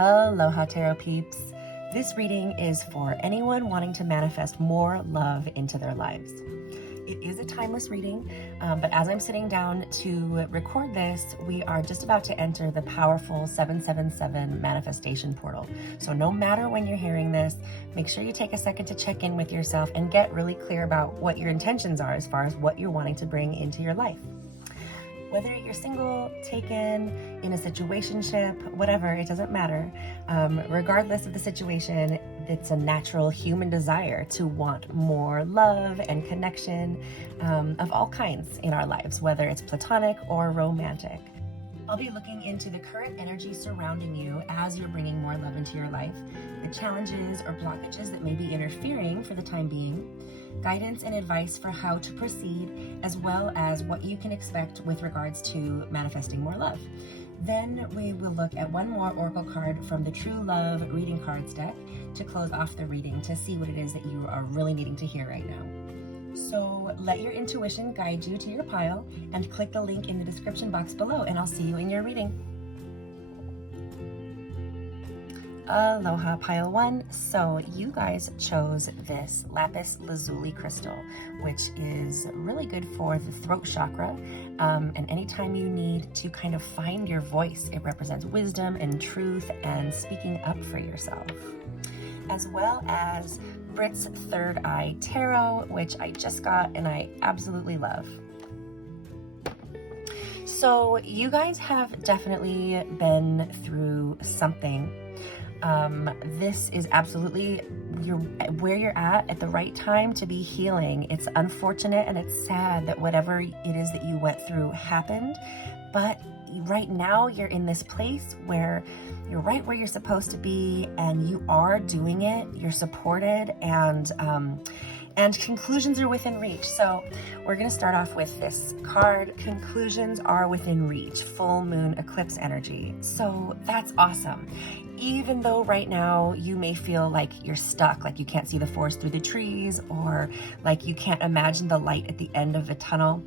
Aloha Tarot peeps. This reading is for anyone wanting to manifest more love into their lives. It is a timeless reading, but as I'm sitting down to record this, we are just about to enter the powerful 777 manifestation portal. So no matter when you're hearing this, make sure you take a second to check in with yourself and get really clear about what your intentions are as far as what you're wanting to bring into your life. Whether you're single, taken, in a situationship, whatever, it doesn't matter. Regardless of the situation, it's a natural human desire to want more love and connection of all kinds in our lives, whether it's platonic or romantic. I'll be looking into the current energy surrounding you as you're bringing more love into your life, the challenges or blockages that may be interfering for the time being, guidance and advice for how to proceed, as well as what you can expect with regards to manifesting more love. Then we will look at one more oracle card from the True Love Reading Cards deck to close off the reading to see what it is that you are really needing to hear right now. So let your intuition guide you to your pile and click the link in the description box below, and I'll see you in your reading. Aloha Pile 1. So you guys chose this lapis lazuli crystal, which is really good for the throat chakra, and anytime you need to kind of find your voice. It represents wisdom and truth and speaking up for yourself, as well as Brit's Third Eye Tarot, which I just got and I absolutely love. So you guys have definitely been through something. This is absolutely where you're at the right time to be healing. It's unfortunate and it's sad that whatever it is that you went through happened, but right now you're in this place where you're right where you're supposed to be and you are doing it. You're supported and conclusions are within reach. So we're going to start off with this card. Conclusions are within reach. Full moon eclipse energy. So that's awesome. Even though right now you may feel like you're stuck, like you can't see the forest through the trees, or like you can't imagine the light at the end of a tunnel,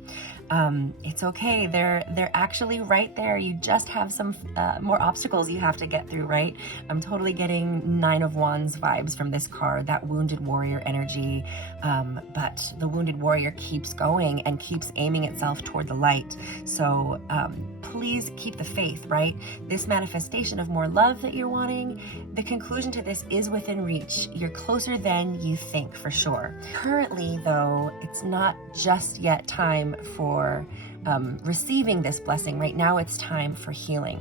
it's okay. They're actually right there. You just have some more obstacles you have to get through, right? I'm totally getting Nine of Wands vibes from this card, that wounded warrior energy. But the wounded warrior keeps going and keeps aiming itself toward the light. So please keep the faith, right? This manifestation of more love that you're wanting, the conclusion to this is within reach. You're closer than you think, for sure. Currently, though, it's not just yet time for receiving this blessing. Right now, it's time for healing.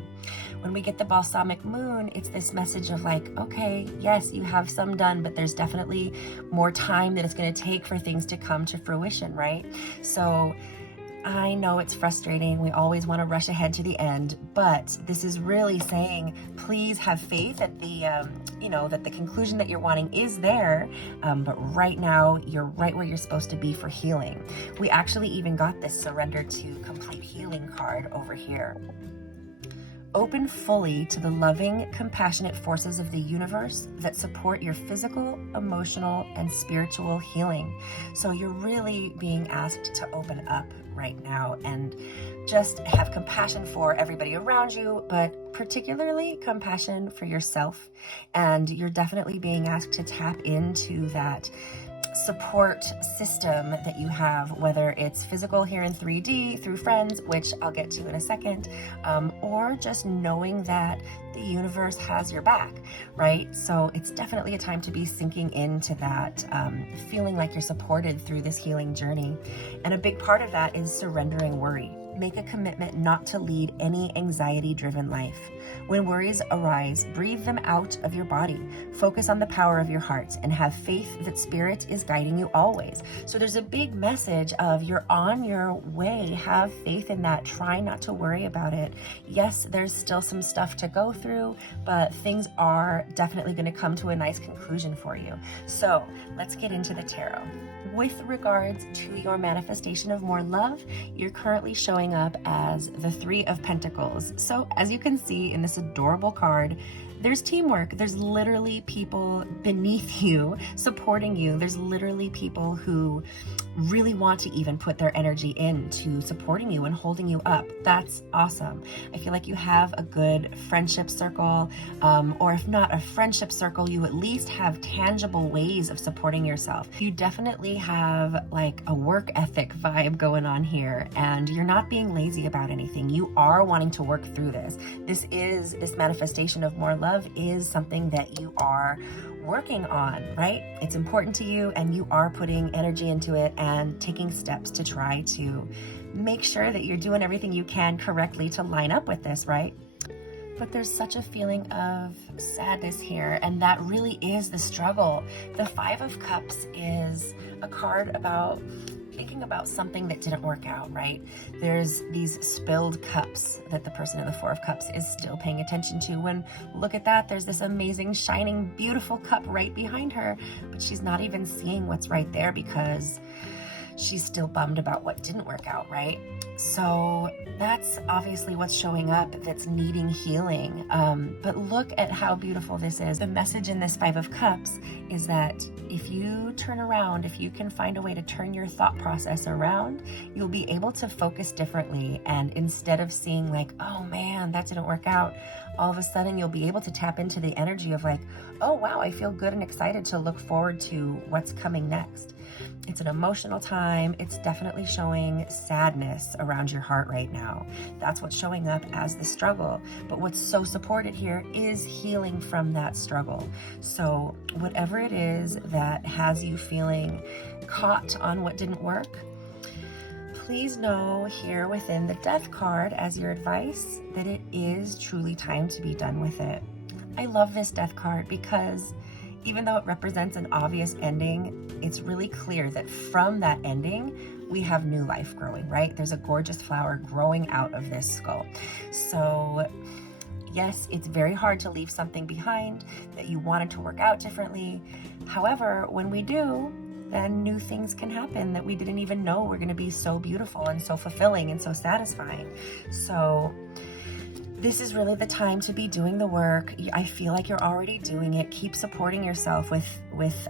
When we get the balsamic moon, it's this message of like, okay, yes, you have some done, but there's definitely more time that it's going to take for things to come to fruition, right? So I know it's frustrating. We always want to rush ahead to the end, but this is really saying, please have faith that that the conclusion that you're wanting is there. But right now, you're right where you're supposed to be for healing. We actually even got this surrender to complete healing card over here. Open fully to the loving, compassionate forces of the universe that support your physical, emotional, and spiritual healing. So you're really being asked to open up right now and just have compassion for everybody around you, but particularly compassion for yourself. And you're definitely being asked to tap into that support system that you have, whether it's physical here in 3D through friends, which I'll get to in a second, or just knowing that the universe has your back, right? So it's definitely a time to be sinking into that, feeling like you're supported through this healing journey. And a big part of that is surrendering worry. Make a commitment not to lead any anxiety-driven life. When worries arise, breathe them out of your body. Focus on the power of your heart and have faith that Spirit is guiding you always. So there's a big message of you're on your way. Have faith in that. Try not to worry about it. Yes, there's still some stuff to go through, but things are definitely going to come to a nice conclusion for you. So let's get into the tarot. With regards to your manifestation of more love, you're currently showing up as the Three of Pentacles. So as you can see in this adorable card, There's teamwork. There's literally people beneath you supporting you. There's literally people who really want to even put their energy into supporting you and holding you up. That's awesome. I feel like you have a good friendship circle, or if not a friendship circle, you at least have tangible ways of supporting yourself. You definitely have like a work ethic vibe going on here, and you're not being lazy about anything. You are wanting to work through this. This manifestation of more love is something that you are working on, right? It's important to you, and you are putting energy into it and taking steps to try to make sure that you're doing everything you can correctly to line up with this, right? But there's such a feeling of sadness here, and that really is the struggle. The Five of Cups is a card about thinking about something that didn't work out, right? There's these spilled cups that the person in the Four of Cups is still paying attention to. When, look at that, there's this amazing, shining, beautiful cup right behind her, but she's not even seeing what's right there because she's still bummed about what didn't work out, right? So that's obviously what's showing up that's needing healing. But look at how beautiful this is. The message in this Five of Cups is that if you turn around, if you can find a way to turn your thought process around, you'll be able to focus differently. And instead of seeing like, oh man, that didn't work out, all of a sudden you'll be able to tap into the energy of like, oh wow, I feel good and excited to look forward to what's coming next. It's an emotional time. It's definitely showing sadness around your heart right now. That's what's showing up as the struggle. But what's so supported here is healing from that struggle. So whatever it is that has you feeling caught on what didn't work, please know here within the Death card as your advice that it is truly time to be done with it. I love this Death card because even though it represents an obvious ending, it's really clear that from that ending, we have new life growing, right? There's a gorgeous flower growing out of this skull. So yes, it's very hard to leave something behind that you wanted to work out differently. However, when we do, then new things can happen that we didn't even know were going to be so beautiful and so fulfilling and so satisfying. So this is really the time to be doing the work. I feel like you're already doing it. Keep supporting yourself with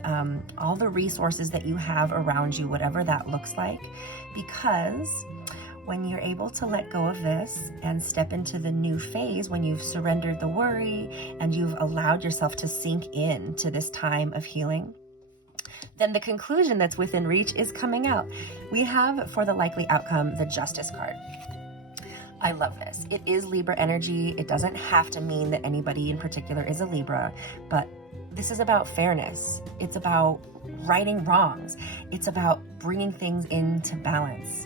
all the resources that you have around you, whatever that looks like, because when you're able to let go of this and step into the new phase, when you've surrendered the worry and you've allowed yourself to sink in to this time of healing, then the conclusion that's within reach is coming out. We have, for the likely outcome, the Justice card. I love this. It is Libra energy. It doesn't have to mean that anybody in particular is a Libra, but this is about fairness. It's about righting wrongs. It's about bringing things into balance.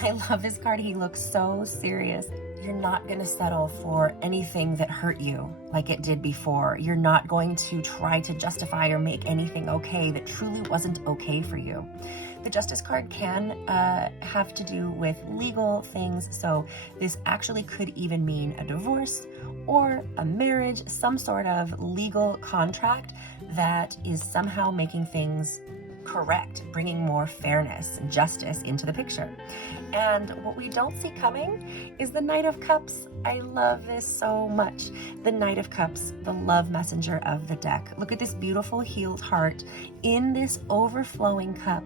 I love this card. He looks so serious. You're not going to settle for anything that hurt you like it did before. You're not going to try to justify or make anything okay that truly wasn't okay for you. The Justice card can have to do with legal things, so this actually could even mean a divorce or a marriage, some sort of legal contract that is somehow making things correct, bringing more fairness and justice into the picture. And what we don't see coming is the Knight of Cups. I love this so much. The Knight of Cups, the love messenger of the deck. Look at this beautiful healed heart in this overflowing cup.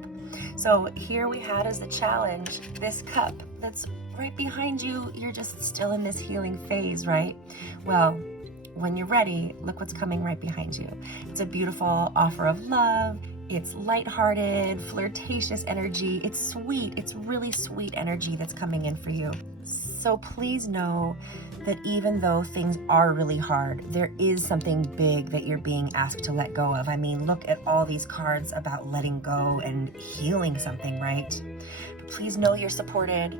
So here we had as the challenge, this cup that's right behind you. You're just still in this healing phase, right? Well, when you're ready, look what's coming right behind you. It's a beautiful offer of love. It's lighthearted, flirtatious energy. It's sweet. It's really sweet energy that's coming in for you. So please know that even though things are really hard, there is something big that you're being asked to let go of. I mean, look at all these cards about letting go and healing something, right? But please know you're supported.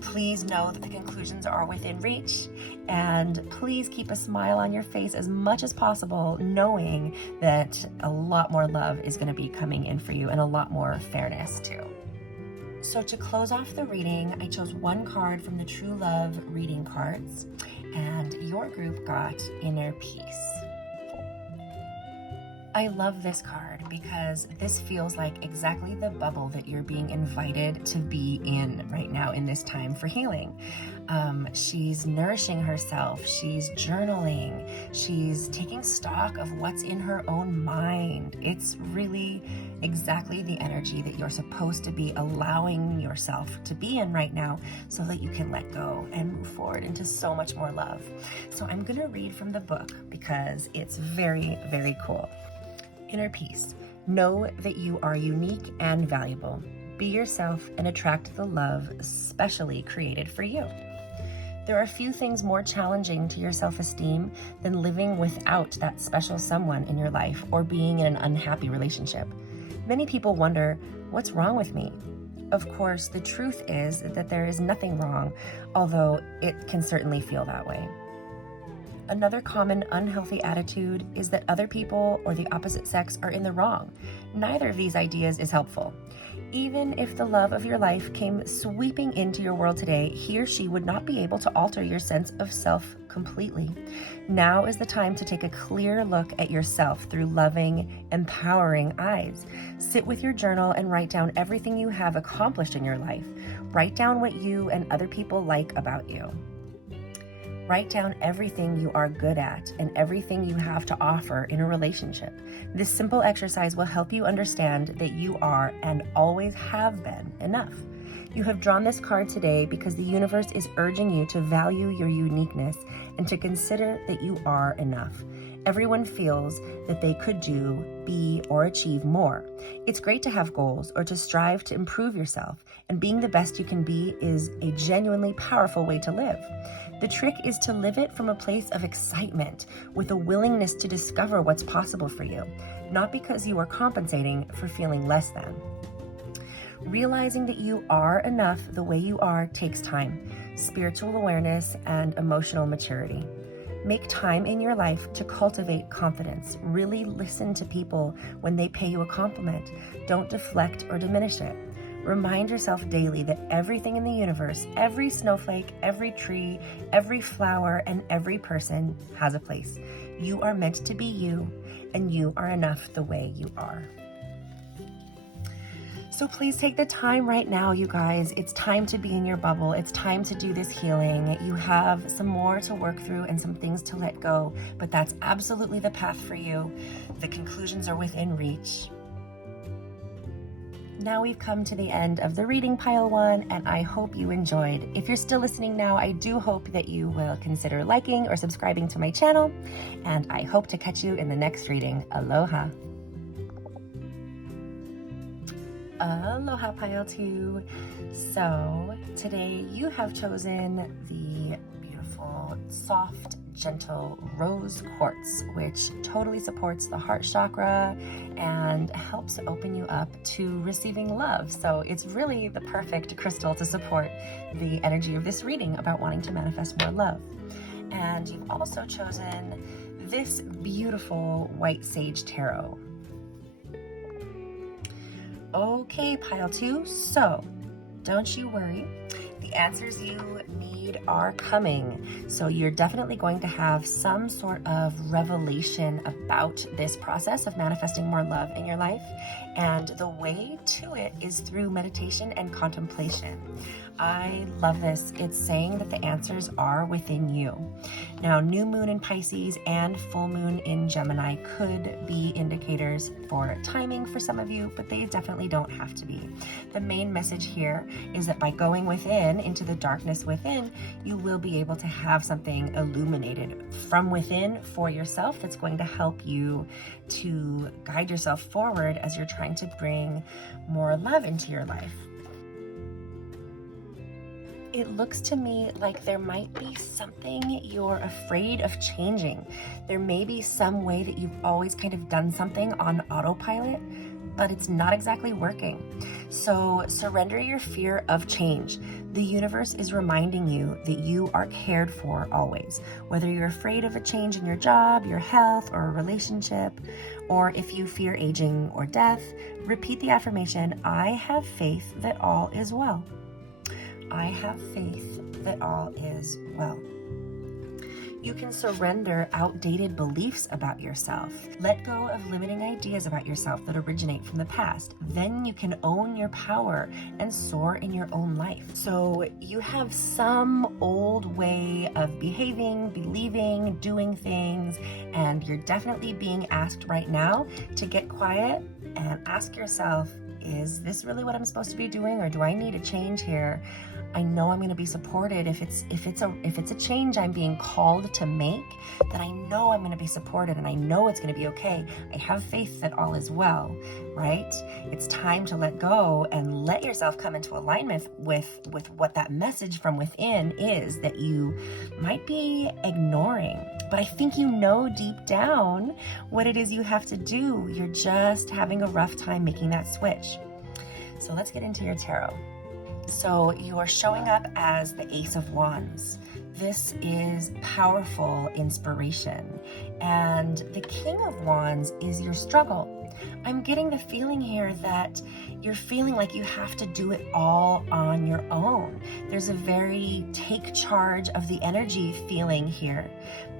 Please know that the conclusions are within reach, and please keep a smile on your face as much as possible, knowing that a lot more love is going to be coming in for you and a lot more fairness too. So to close off the reading, I chose one card from the True Love reading cards, and your group got Inner Peace. I love this card because this feels like exactly the bubble that you're being invited to be in right now in this time for healing. She's nourishing herself, she's journaling, She's taking stock of what's in her own mind. It's really exactly the energy that you're supposed to be allowing yourself to be in right now so that you can let go and move forward into so much more love. So I'm going to read from the book because it's very, very cool. Inner peace. Know that you are unique and valuable. Be yourself and attract the love specially created for you. There are few things more challenging to your self-esteem than living without that special someone in your life or being in an unhappy relationship. Many people wonder, what's wrong with me? Of course, the truth is that there is nothing wrong, although it can certainly feel that way. Another common unhealthy attitude is that other people or the opposite sex are in the wrong. Neither of these ideas is helpful. Even if the love of your life came sweeping into your world today, he or she would not be able to alter your sense of self completely. Now is the time to take a clear look at yourself through loving, empowering eyes. Sit with your journal and write down everything you have accomplished in your life. Write down what you and other people like about you. Write down everything you are good at and everything you have to offer in a relationship. This simple exercise will help you understand that you are and always have been enough. You have drawn this card today because the universe is urging you to value your uniqueness and to consider that you are enough. Everyone feels that they could do, be, or achieve more. It's great to have goals or to strive to improve yourself, and being the best you can be is a genuinely powerful way to live. The trick is to live it from a place of excitement, with a willingness to discover what's possible for you, not because you are compensating for feeling less than. Realizing that you are enough the way you are takes time, spiritual awareness, and emotional maturity. Make time in your life to cultivate confidence. Really listen to people when they pay you a compliment. Don't deflect or diminish it. Remind yourself daily that everything in the universe, every snowflake, every tree, every flower, and every person has a place. You are meant to be you, and you are enough the way you are. So please take the time right now, you guys. It's time to be in your bubble. It's time to do this healing. You have some more to work through and some things to let go, but that's absolutely the path for you. The conclusions are within reach. Now we've come to the end of the reading, pile one, and I hope you enjoyed. If you're still listening now, I do hope that you will consider liking or subscribing to my channel, and I hope to catch you in the next reading. Aloha. Aloha, pile two. So today you have chosen the beautiful, soft, gentle rose quartz, which totally supports the heart chakra and helps open you up to receiving love. So it's really the perfect crystal to support the energy of this reading about wanting to manifest more love. And you've also chosen this beautiful white sage tarot. Okay, pile two, so don't you worry. The answers you need are coming. So you're definitely going to have some sort of revelation about this process of manifesting more love in your life. And the way to it is through meditation and contemplation. I love this. It's saying that the answers are within you. Now, new moon in Pisces and full moon in Gemini could be indicators for timing for some of you, but they definitely don't have to be. The main message here is that by going within, into the darkness within, you will be able to have something illuminated from within for yourself that's going to help you to guide yourself forward as you're trying to bring more love into your life. It looks to me like there might be something you're afraid of changing. There may be some way that you've always kind of done something on autopilot, but it's not exactly working. So surrender your fear of change. The universe is reminding you that you are cared for always. Whether you're afraid of a change in your job, your health, or a relationship, or if you fear aging or death, repeat the affirmation, I have faith that all is well. I have faith that all is well. You can surrender outdated beliefs about yourself. Let go of limiting ideas about yourself that originate from the past. Then you can own your power and soar in your own life. So you have some old way of behaving, believing, doing things, and you're definitely being asked right now to get quiet and ask yourself, is this really what I'm supposed to be doing, or do I need a change here? I know I'm going to be supported if it's a change I'm being called to make, then I know I'm going to be supported and I know it's going to be okay. I have faith that all is well, right? It's time to let go and let yourself come into alignment with what that message from within is that you might be ignoring. But I think you know deep down what it is you have to do. You're just having a rough time making that switch. So let's get into your tarot. So you are showing up as the Ace of Wands. This is powerful inspiration. And the King of Wands is your struggle. I'm getting the feeling here that you're feeling like you have to do it all on your own. There's a very take charge of the energy feeling here.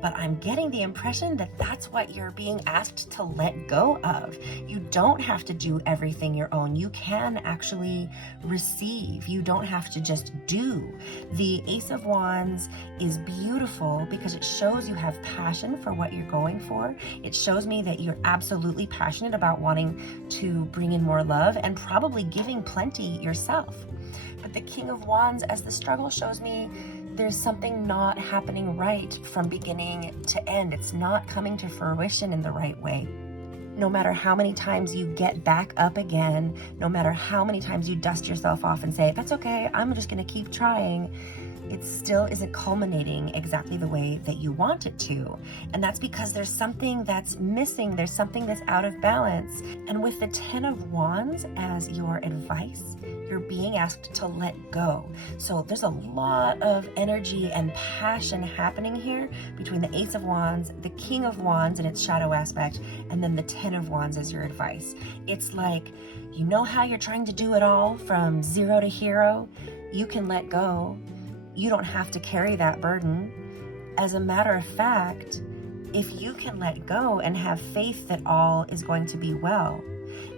But I'm getting the impression that that's what you're being asked to let go of. You don't have to do everything your own. You can actually receive. You don't have to just do. The Ace of Wands is beautiful because it shows you have passion for what you're going for. It shows me that you're absolutely passionate about wanting to bring in more love and probably giving plenty yourself. But the King of Wands as the struggle shows me there's something not happening right from beginning to end. It's not coming to fruition in the right way. No matter how many times you get back up again, no matter how many times you dust yourself off and say, that's okay, I'm just gonna keep trying, it still isn't culminating exactly the way that you want it to. And that's because there's something that's missing, there's something that's out of balance. And with the Ten of Wands as your advice, you're being asked to let go. So there's a lot of energy and passion happening here between the Ace of Wands, the King of Wands in its shadow aspect, and then the Ten of Wands as your advice. It's like, you know how you're trying to do it all from zero to hero? You can let go. You don't have to carry that burden. As a matter of fact, if you can let go and have faith that all is going to be well,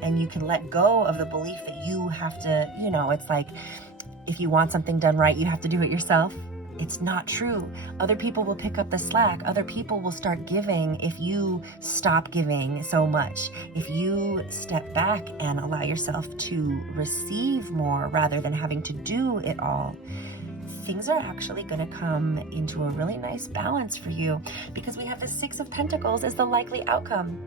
and you can let go of the belief that you have to, it's like if you want something done right, you have to do it yourself. It's not true. Other people will pick up the slack. Other people will start giving if you stop giving so much. If you step back and allow yourself to receive more rather than having to do it all, things are actually going to come into a really nice balance for you because we have the Six of Pentacles as the likely outcome.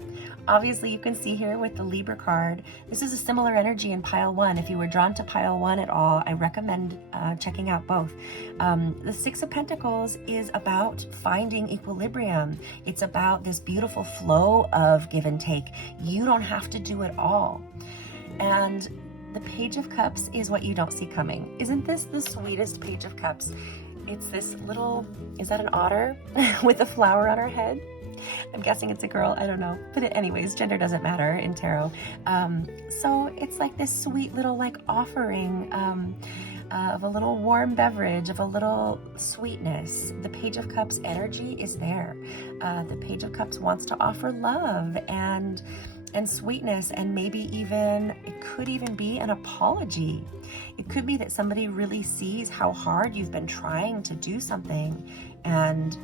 Obviously, you can see here with the Libra card, this is a similar energy in pile one. If you were drawn to pile one at all, I recommend checking out both. The Six of Pentacles is about finding equilibrium. It's about this beautiful flow of give and take. You don't have to do it all. And the Page of Cups is what you don't see coming. Isn't this the sweetest Page of Cups? It's this little, is that an otter with a flower on her head? I'm guessing it's a girl, I don't know. But anyways, gender doesn't matter in tarot. So it's like this sweet little offering of a little warm beverage, of a little sweetness. The Page of Cups energy is there. The Page of Cups wants to offer love and sweetness, and maybe even, it could even be an apology. It could be that somebody really sees how hard you've been trying to do something, and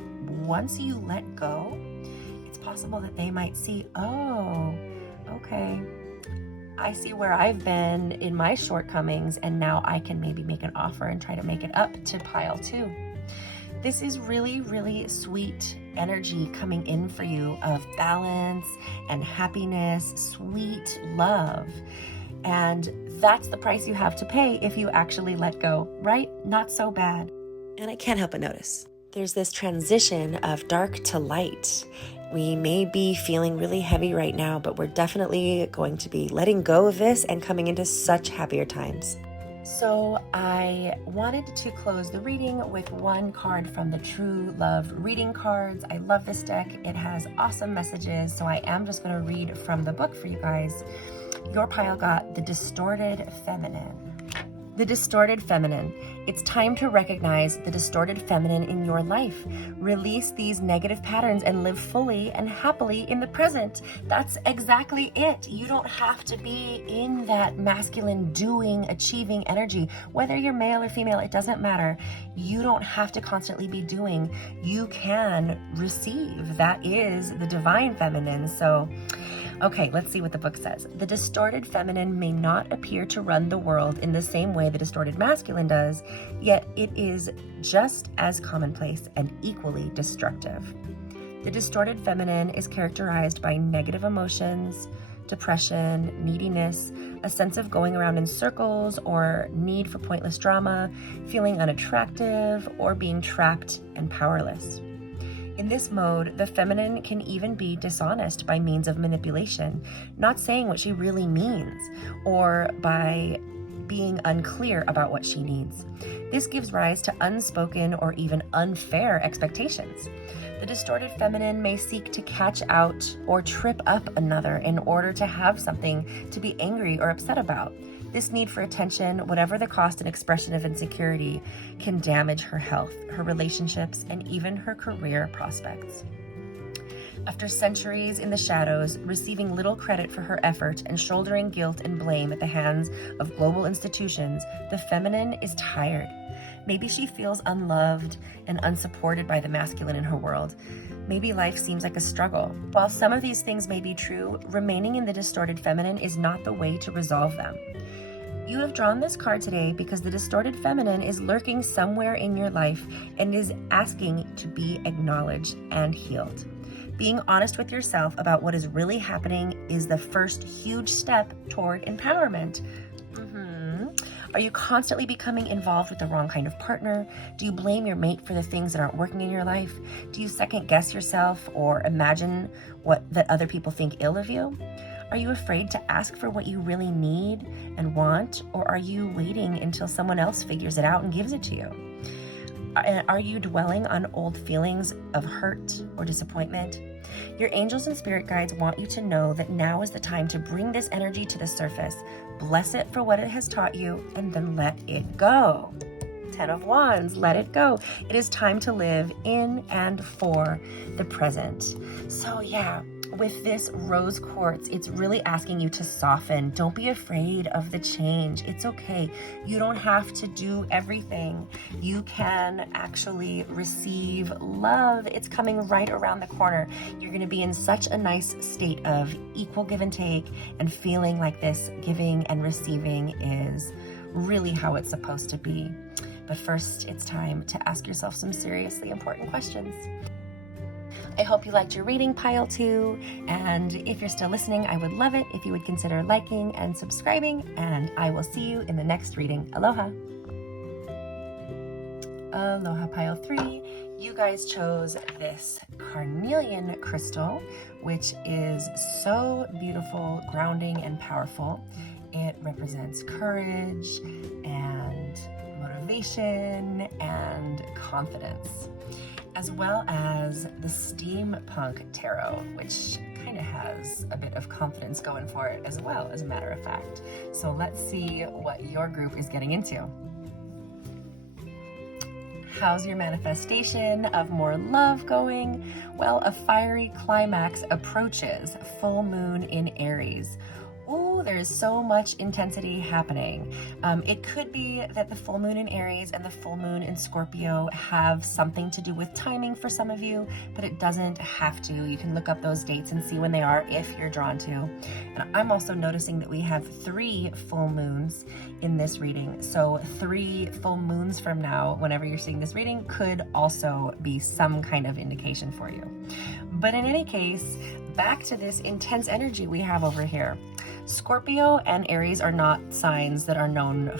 once you let go, it's possible that they might see, oh, okay, I see where I've been in my shortcomings, and now I can maybe make an offer and try to make it up to pile two. This is really, really sweet energy coming in for you of balance and happiness, sweet love. And that's the price you have to pay if you actually let go, right? Not so bad. And I can't help but notice there's this transition of dark to light. We may be feeling really heavy right now, but we're definitely going to be letting go of this and coming into such happier times. So I wanted to close the reading with one card from the True Love Reading Cards. I love this deck. It has awesome messages, so I am just going to read from the book for you guys. Your pile got the Distorted Feminine. The distorted feminine. It's time to recognize the distorted feminine in your life. Release these negative patterns and live fully and happily in the present. That's exactly it. You don't have to be in that masculine doing, achieving energy. Whether you're male or female, it doesn't matter. You don't have to constantly be doing. You can receive. That is the divine feminine. So, okay, let's see what the book says. The distorted feminine may not appear to run the world in the same way the distorted masculine does, yet it is just as commonplace and equally destructive. The distorted feminine is characterized by negative emotions, depression, neediness, a sense of going around in circles or need for pointless drama, feeling unattractive, or being trapped and powerless. In this mode, the feminine can even be dishonest by means of manipulation, not saying what she really means, or by being unclear about what she needs. This gives rise to unspoken or even unfair expectations. The distorted feminine may seek to catch out or trip up another in order to have something to be angry or upset about. This need for attention, whatever the cost and expression of insecurity, can damage her health, her relationships, and even her career prospects. After centuries in the shadows, receiving little credit for her effort and shouldering guilt and blame at the hands of global institutions, the feminine is tired. Maybe she feels unloved and unsupported by the masculine in her world. Maybe life seems like a struggle. While some of these things may be true, remaining in the distorted feminine is not the way to resolve them. You have drawn this card today because the distorted feminine is lurking somewhere in your life and is asking to be acknowledged and healed. Being honest with yourself about what is really happening is the first huge step toward empowerment. Are you constantly becoming involved with the wrong kind of partner? Do you blame your mate for the things that aren't working in your life? Do you second guess yourself or imagine that other people think ill of you? Are you afraid to ask for what you really need and want, or are you waiting until someone else figures it out and gives it to you? Are you dwelling on old feelings of hurt or disappointment? Your angels and spirit guides want you to know that now is the time to bring this energy to the surface. Bless it for what it has taught you, and then let it go. 10 of Wands, let it go. It is time to live in and for the present. So yeah, with this rose quartz, it's really asking you to soften. Don't be afraid of the change. It's okay. You don't have to do everything. You can actually receive love. It's coming right around the corner. You're going to be in such a nice state of equal give and take, and feeling like this giving and receiving is really how it's supposed to be. But first, it's time to ask yourself some seriously important questions. I hope you liked your reading, pile 2, and if you're still listening, I would love it if you would consider liking and subscribing, and I will see you in the next reading. Aloha! Aloha, pile 3. You guys chose this carnelian crystal, which is so beautiful, grounding, and powerful. It represents courage and motivation and confidence, as well as the steampunk tarot, which kind of has a bit of confidence going for it as well, as a matter of fact. So let's see what your group is getting into. How's your manifestation of more love going? Well, a fiery climax approaches. Full moon in Aries. Ooh, there's so much intensity happening. It could be that the full moon in Aries and the full moon in Scorpio have something to do with timing for some of you, but it doesn't have to. You can look up those dates and see when they are if you're drawn to. And I'm also noticing that we have 3 full moons in this reading. So 3 full moons from now, whenever you're seeing this reading, could also be some kind of indication for you. But in any case, back to this intense energy we have over here. Scorpio and Aries are not signs that are known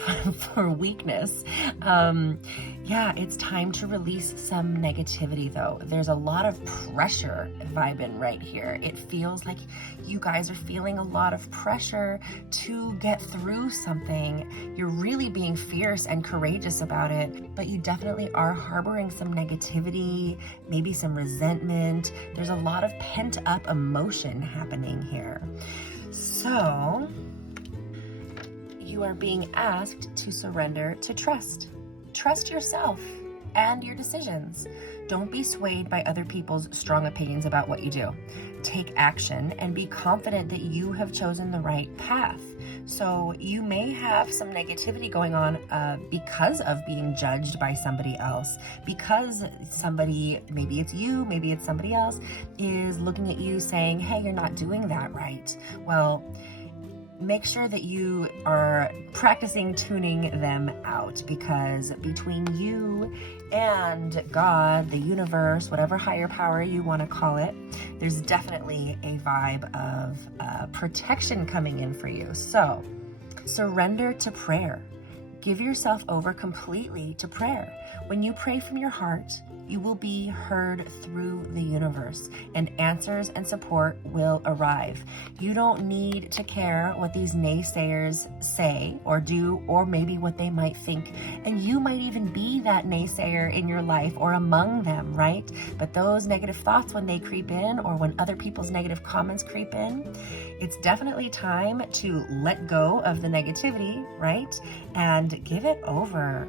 for weakness. Yeah, it's time to release some negativity though. There's a lot of pressure vibing right here. It feels like you guys are feeling a lot of pressure to get through something. You're really being fierce and courageous about it, but you definitely are harboring some negativity, maybe some resentment. There's a lot of pent up emotion happening here. So you are being asked to surrender to trust. Trust yourself and your decisions. Don't be swayed by other people's strong opinions about what you do. Take action and be confident that you have chosen the right path. So you may have some negativity going on because of being judged by somebody else, because somebody, maybe it's you, maybe it's somebody else, is looking at you saying, hey, you're not doing that right. Well, make sure that you are practicing tuning them out, because between you and God, the universe, whatever higher power you want to call it, there's definitely a vibe of protection coming in for you. So surrender to prayer. Give yourself over completely to prayer. When you pray from your heart, you will be heard through the universe, and answers and support will arrive. You don't need to care what these naysayers say or do, or maybe what they might think. And you might even be that naysayer in your life or among them, right? But those negative thoughts, when they creep in, or when other people's negative comments creep in, it's definitely time to let go of the negativity, right? And give it over.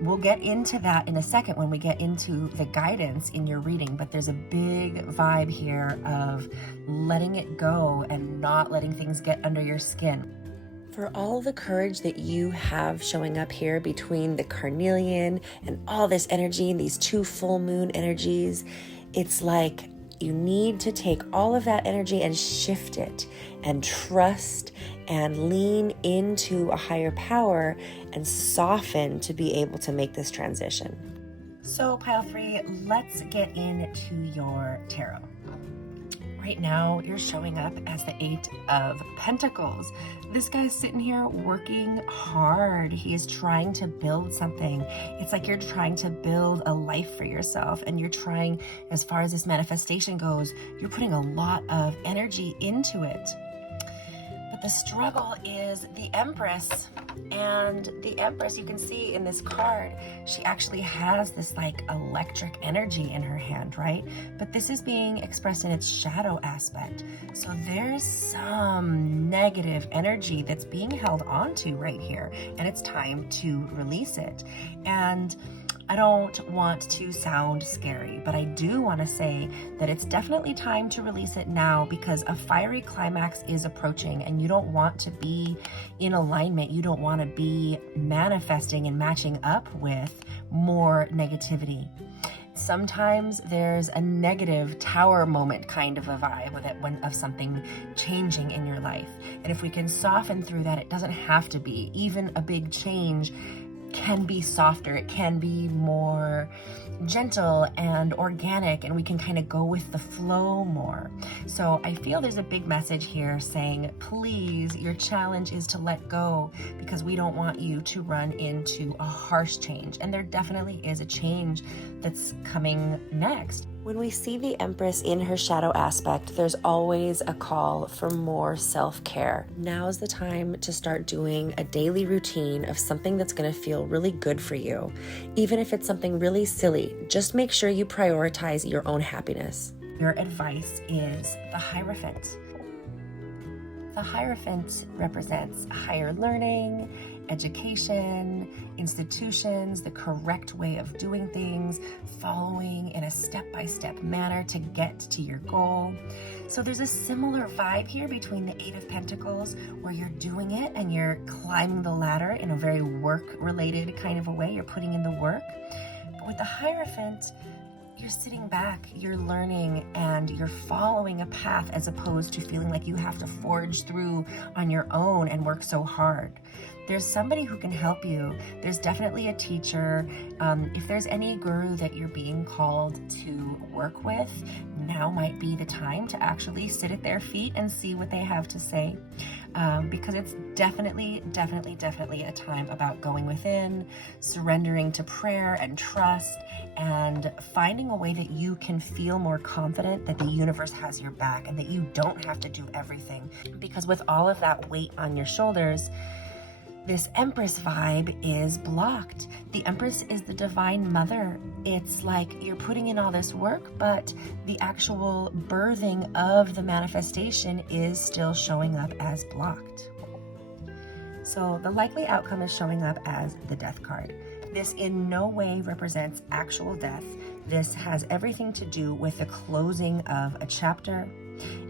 We'll get into that in a second when we get into the guidance in your reading, but there's a big vibe here of letting it go and not letting things get under your skin. For all the courage that you have showing up here between the carnelian and all this energy and these two full moon energies, it's like you need to take all of that energy and shift it and trust and lean into a higher power and soften to be able to make this transition. So pile 3, let's get into your tarot. Right now, you're showing up as the 8 of Pentacles. This guy's sitting here working hard. He is trying to build something. It's like you're trying to build a life for yourself, and you're trying, as far as this manifestation goes, you're putting a lot of energy into it. But the struggle is the Empress. And the Empress, you can see in this card, she actually has this like electric energy in her hand, right? But this is being expressed in its shadow aspect. So there's some negative energy that's being held onto right here, and it's time to release it. And I don't want to sound scary, but I do want to say that it's definitely time to release it now, because a fiery climax is approaching, and you don't want to be in alignment. You don't want to be manifesting and matching up with more negativity. Sometimes there's a negative tower moment kind of a vibe with it, of something changing in your life. And if we can soften through that, it doesn't have to be. Even a big change can be softer, it can be more gentle and organic, and we can kind of go with the flow more. So I feel there's a big message here saying, please, your challenge is to let go, because we don't want you to run into a harsh change. And there definitely is a change that's coming next. When we see the Empress in her shadow aspect, there's always a call for more self-care. Now's the time to start doing a daily routine of something that's going to feel really good for you. Even if it's something really silly, just make sure you prioritize your own happiness. Your advice is the Hierophant. The Hierophant represents higher learning, education, institutions, the correct way of doing things, following in a step-by-step manner to get to your goal. So there's a similar vibe here between the 8 of Pentacles, where you're doing it and you're climbing the ladder in a very work-related kind of a way. You're putting in the work. But with the Hierophant, you're sitting back, you're learning, and you're following a path, as opposed to feeling like you have to forge through on your own and work so hard. There's somebody who can help you. There's definitely a teacher. If there's any guru that you're being called to work with, now might be the time to actually sit at their feet and see what they have to say. Because it's definitely a time about going within, surrendering to prayer and trust, and finding a way that you can feel more confident that the universe has your back and that you don't have to do everything. Because with all of that weight on your shoulders, this Empress vibe is blocked. The Empress is the divine mother. It's like you're putting in all this work, but the actual birthing of the manifestation is still showing up as blocked. So the likely outcome is showing up as the Death card. This in no way represents actual death. This has everything to do with the closing of a chapter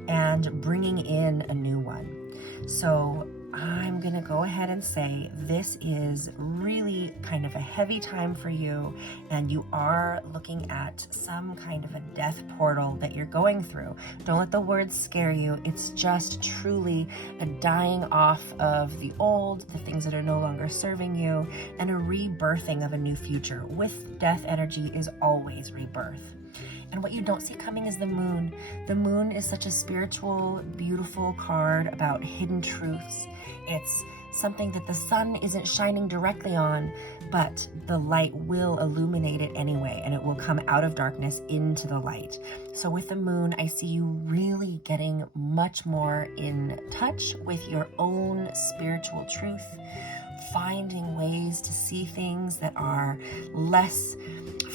and bringing in a new one. So I'm gonna go ahead and say this is really kind of a heavy time for you, and you are looking at some kind of a death portal that you're going through. Don't let the words scare you. It's just truly a dying off of the old, the things that are no longer serving you, and a rebirthing of a new future. With death energy is always rebirth. And what you don't see coming is the moon. The moon is such a spiritual, beautiful card about hidden truths. It's something that the sun isn't shining directly on, but the light will illuminate it anyway, and it will come out of darkness into the light. So with the moon, I see you really getting much more in touch with your own spiritual truth, finding ways to see things that are less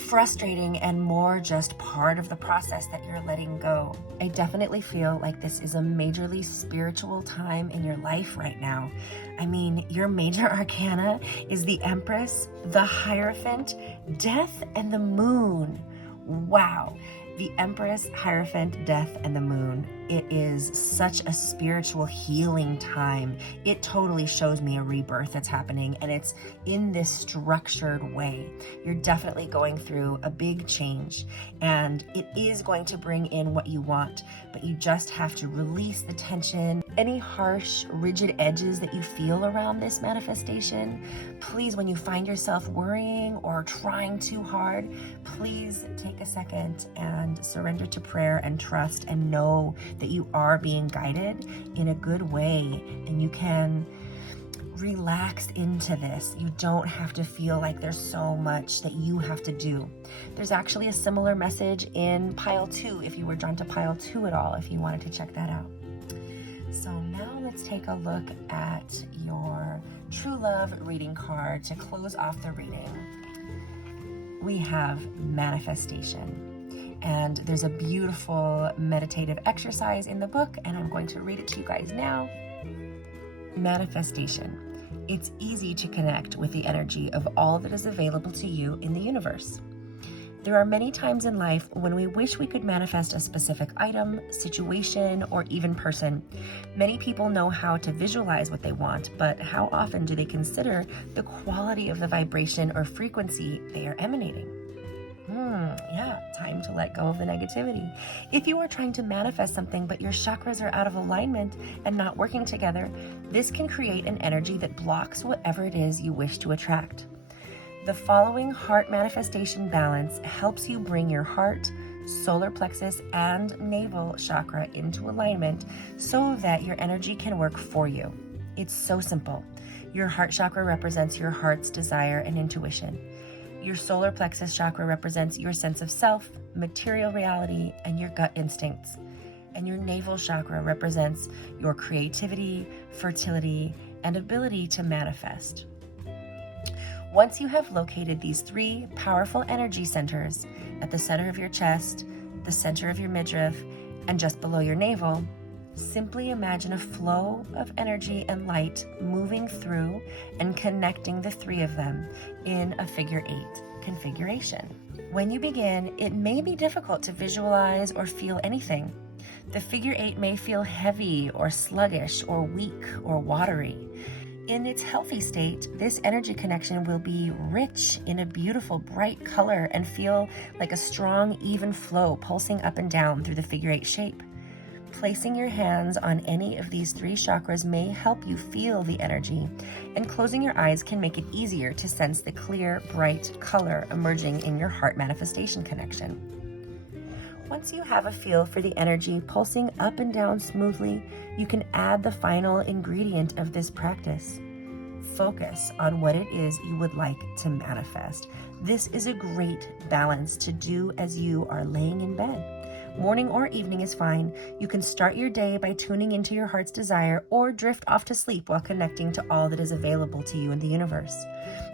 frustrating and more just part of the process that you're letting go. I definitely feel like this is a majorly spiritual time in your life right now. I mean, your major arcana is the Empress, the Hierophant, Death, and the Moon. Wow. The Empress, Hierophant, Death, and the Moon. It is such a spiritual healing time. It totally shows me a rebirth that's happening, and it's in this structured way. You're definitely going through a big change, and it is going to bring in what you want, but you just have to release the tension. Any harsh, rigid edges that you feel around this manifestation, please, when you find yourself worrying or trying too hard, please take a second and surrender to prayer and trust, and know that you are being guided in a good way, and you can relax into this. You don't have to feel like there's so much that you have to do. There's actually a similar message in pile 2 if you were drawn to pile 2 at all, if you wanted to check that out. So now let's take a look at your true love reading card to close off the reading. We have manifestation. And there's a beautiful meditative exercise in the book, and I'm going to read it to you guys now. Manifestation. It's easy to connect with the energy of all that is available to you in the universe. There are many times in life when we wish we could manifest a specific item, situation, or even person. Many people know how to visualize what they want, but how often do they consider the quality of the vibration or frequency they are emanating? Yeah, time to let go of the negativity. If you are trying to manifest something, but your chakras are out of alignment and not working together, this can create an energy that blocks whatever it is you wish to attract. The following heart manifestation balance helps you bring your heart, solar plexus, and navel chakra into alignment so that your energy can work for you. It's so simple. Your heart chakra represents your heart's desire and intuition. Your solar plexus chakra represents your sense of self, material reality, and your gut instincts. And your navel chakra represents your creativity, fertility, and ability to manifest. Once you have located these 3 powerful energy centers at the center of your chest, the center of your midriff, and just below your navel, simply imagine a flow of energy and light moving through and connecting the 3 of them in a figure 8 configuration. When you begin, it may be difficult to visualize or feel anything. The figure 8 may feel heavy or sluggish or weak or watery. In its healthy state, this energy connection will be rich in a beautiful, bright color and feel like a strong, even flow pulsing up and down through the figure 8 shape. Placing your hands on any of these 3 chakras may help you feel the energy, and closing your eyes can make it easier to sense the clear, bright color emerging in your heart manifestation connection. Once you have a feel for the energy pulsing up and down smoothly, you can add the final ingredient of this practice. Focus on what it is you would like to manifest. This is a great balance to do as you are laying in bed. Morning or evening is fine. You can start your day by tuning into your heart's desire or drift off to sleep while connecting to all that is available to you in the universe.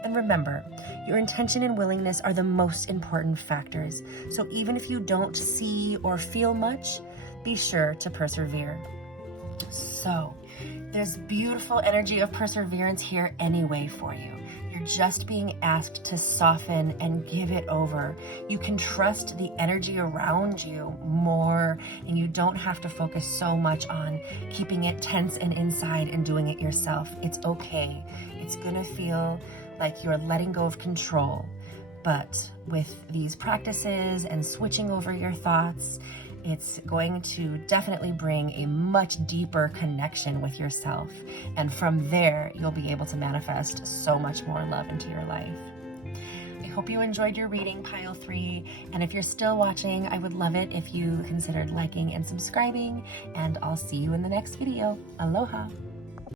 And remember, your intention and willingness are the most important factors. So even if you don't see or feel much, be sure to persevere. So, There's beautiful energy of perseverance here anyway for you. You're just being asked to soften and give it over. You can trust the energy around you more, and you don't have to focus so much on keeping it tense and inside and doing it yourself. It's okay. It's gonna feel like you're letting go of control. But with these practices and switching over your thoughts, it's going to definitely bring a much deeper connection with yourself. And from there, you'll be able to manifest so much more love into your life. I hope you enjoyed your reading, Pile 3. And if you're still watching, I would love it if you considered liking and subscribing. And I'll see you in the next video. Aloha.